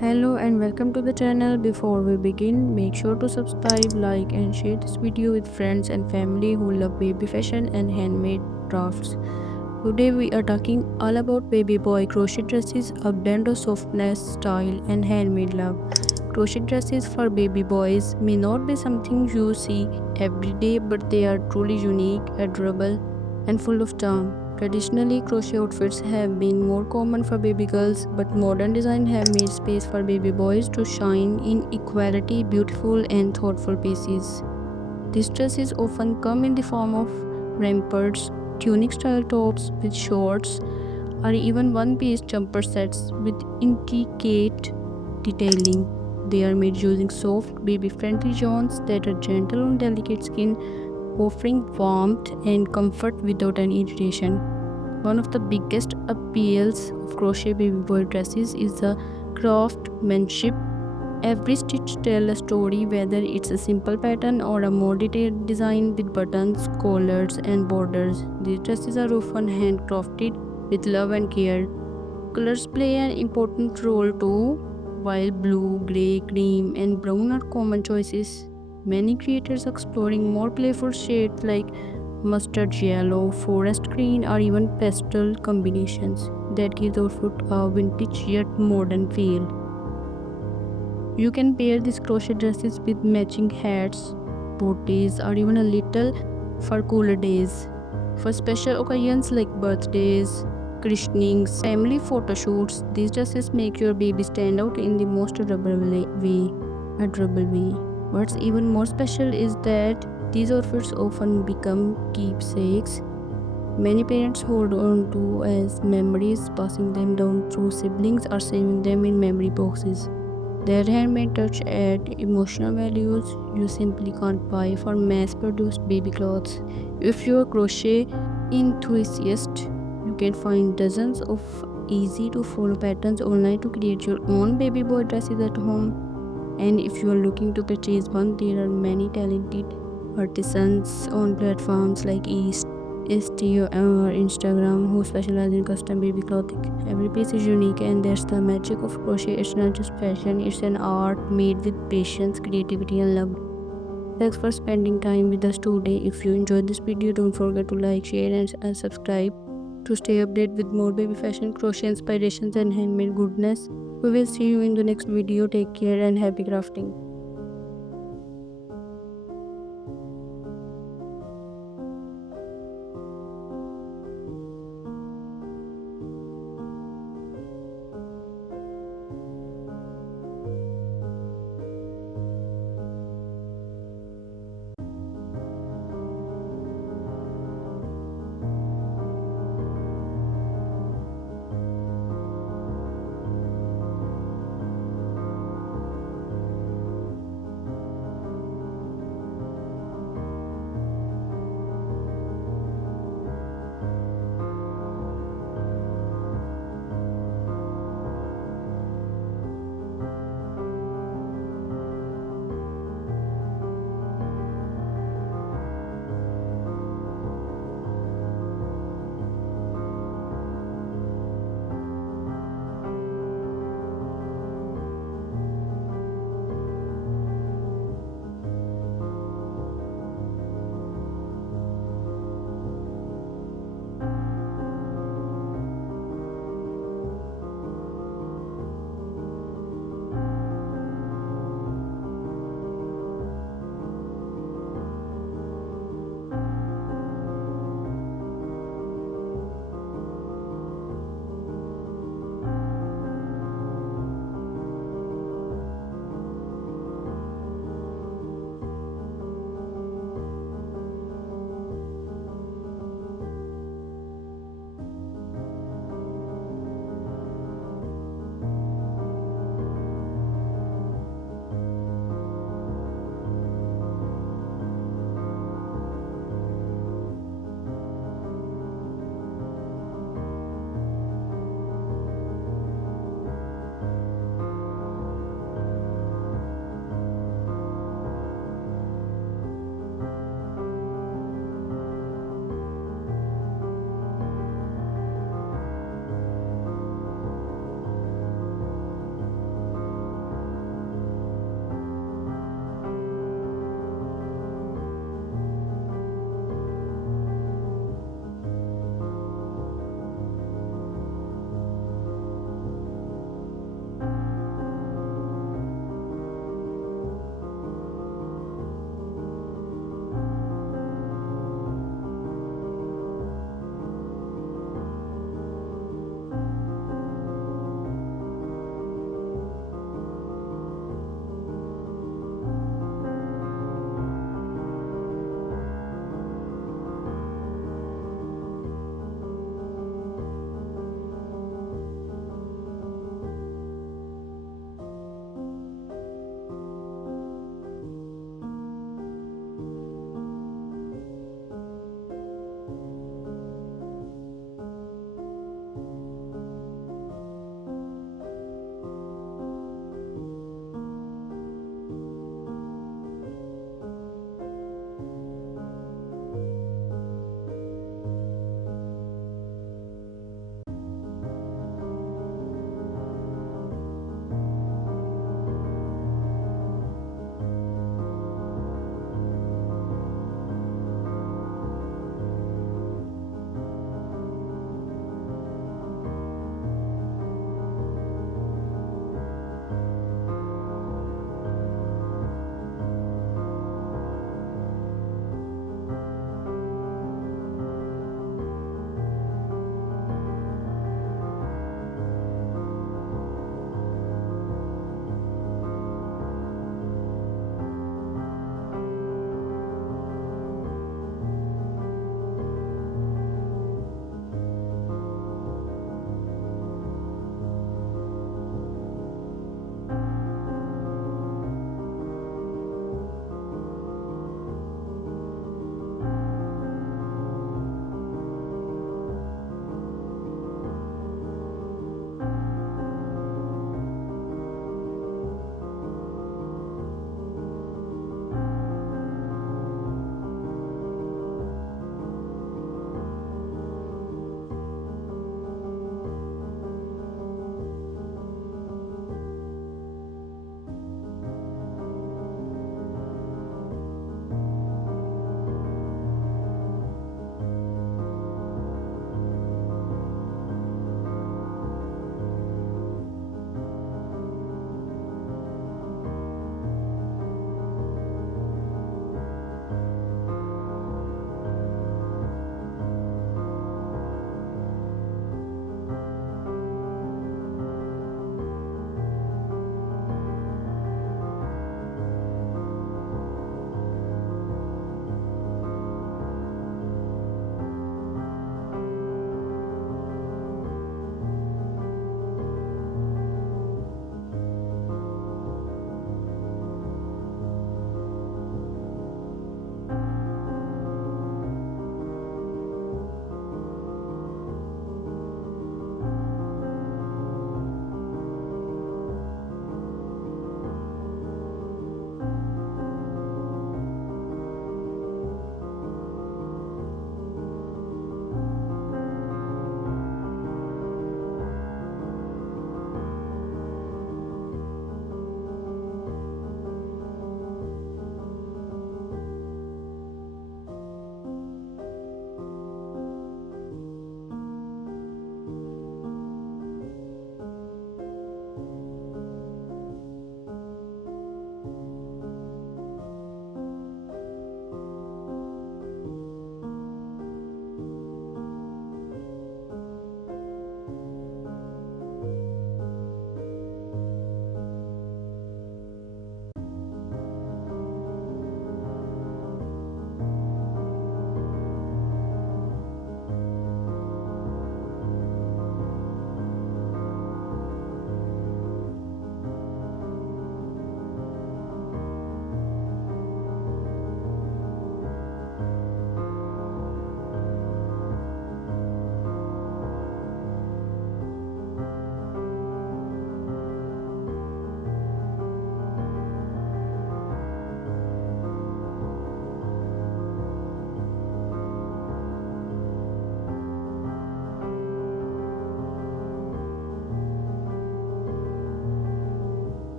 Hello and welcome to the channel. Before we begin, make sure to subscribe, like and share this video with friends and family who love baby fashion and handmade crafts. Today we are talking all about baby boy crochet dresses, a blend of softness, style and handmade love. Crochet dresses for baby boys may not be something you see every day, but they are truly unique, adorable and full of charm. Traditionally, crochet outfits have been more common for baby girls, but modern design have made space for baby boys to shine in equality, beautiful and thoughtful pieces. These dresses often come in the form of rompers, tunic style tops with shorts, or even one-piece jumper sets with intricate detailing. They are made using soft, baby-friendly yarns that are gentle on delicate skin, offering warmth and comfort without any irritation. One of the biggest appeals of crochet baby boy dresses is the craftsmanship. Every stitch tells a story, whether it's a simple pattern or a more detailed design with buttons, collars, and borders. These dresses are often handcrafted with love and care. Colors play an important role too. While blue, grey, cream, and brown are common choices, many creators are exploring more playful shades like mustard yellow, forest green, or even pastel combinations that give the outfit a vintage yet modern feel. You can pair these crochet dresses with matching hats, booties, or even a little for cooler days. For special occasions like birthdays, christenings, family photo shoots, these dresses make your baby stand out in the most adorable way. What's even more special is that these outfits often become keepsakes. Many parents hold on to as memories, passing them down through siblings or saving them in memory boxes. Their handmade touch add emotional values you simply can't buy for mass-produced baby clothes. If you're a crochet enthusiast, you can find dozens of easy-to-follow patterns online to create your own baby boy dresses at home. And if you are looking to purchase one, there are many talented artisans on platforms like Etsy or Instagram who specialize in custom baby clothing. Every piece is unique, and that's the magic of crochet. It's not just fashion, it's an art made with patience, creativity, and love. Thanks for spending time with us today. If you enjoyed this video, don't forget to like, share, and subscribe to stay updated with more baby fashion, crochet inspirations, and handmade goodness. We will see you in the next video. Take care and happy crafting.